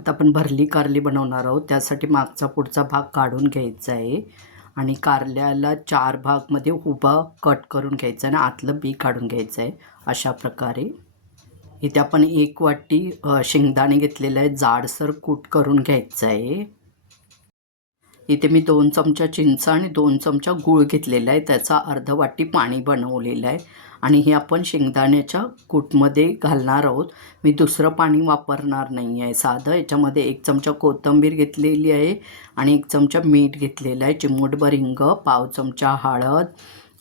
आता आपण भरली कारली बनवणार आहोत. त्यासाठी मागचा पुढचा भाग काढून घ्यायचा आहे आणि कारल्याला 4 भागमध्ये उभा कट करून घ्यायचा आहे आणि आतलं बी काढून घ्यायचं आहे. अशा प्रकारे इथे आपण 1 वाटी शेंगदाणे घेतलेले आहे, जाडसर कूट करून घ्यायचं आहे. इथे मी 2 चमचा चिंच आणि 2 चमचा गूळ घेतलेला आहे, त्याचा अर्ध वाटी पाणी बनवलेलं आहे आणि हे आपण शेंगदाण्याच्या कूटमध्ये घालणार आहोत. मी दुसरं पाणी वापरणार नाही आहे, साधं. याच्यामध्ये 1 चमचा कोथिंबीर घेतलेली आहे आणि 1 चमचा मीठ घेतलेलं आहे, चिमूटभर हिंग, पाव चमचा हळद,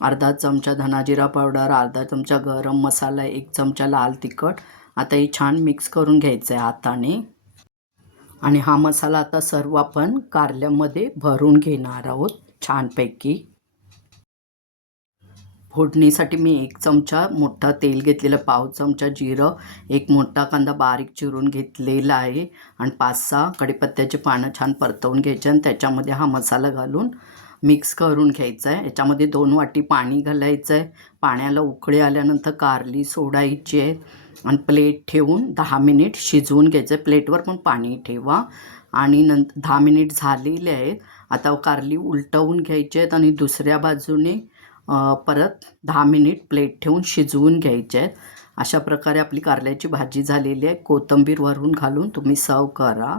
अर्धा चमचा धनाजिरा पावडर, अर्धा चमचा गरम मसाला, 1 चमचा लाल तिखट. आता हे छान मिक्स करून घ्यायचं आहे हाताने आणि हा मसाला आता सर्व आपण कारल्यामध्ये भरून घेणार आहोत छानपैकी. फोडणीसाठी मी 1 चमचा मोठा तेल घेतलेलं, पाव चमचा जिरं, 1 मोठा कांदा बारीक चिरून घेतलेला आहे आणि 5-6 कढीपत्त्याची पानं छान परतवून घ्यायची आणि त्याच्यामध्ये हा मसाला घालून मिक्स करून घ्यायचा आहे. याच्यामध्ये 2 वाटी पाणी घालायचं आहे. पाण्याला उकळी आल्यानंतर कारली सोडायची आहे आणि प्लेट ठेवून 10 मिनिट शिजवून घ्यायचं आहे. प्लेटवर पण पाणी ठेवा आणि 10 मिनिट झालेले आहेत. आता कारली उलटवून घ्यायची आहेत आणि दुसऱ्या बाजूने परत 10 मिनिट प्लेट ठेवून शिजवून घ्यायचे आहेत. अशा प्रकारे आपली कारल्याची भाजी झालेली आहे. कोथिंबीर वरून घालून तुम्ही सर्व करा.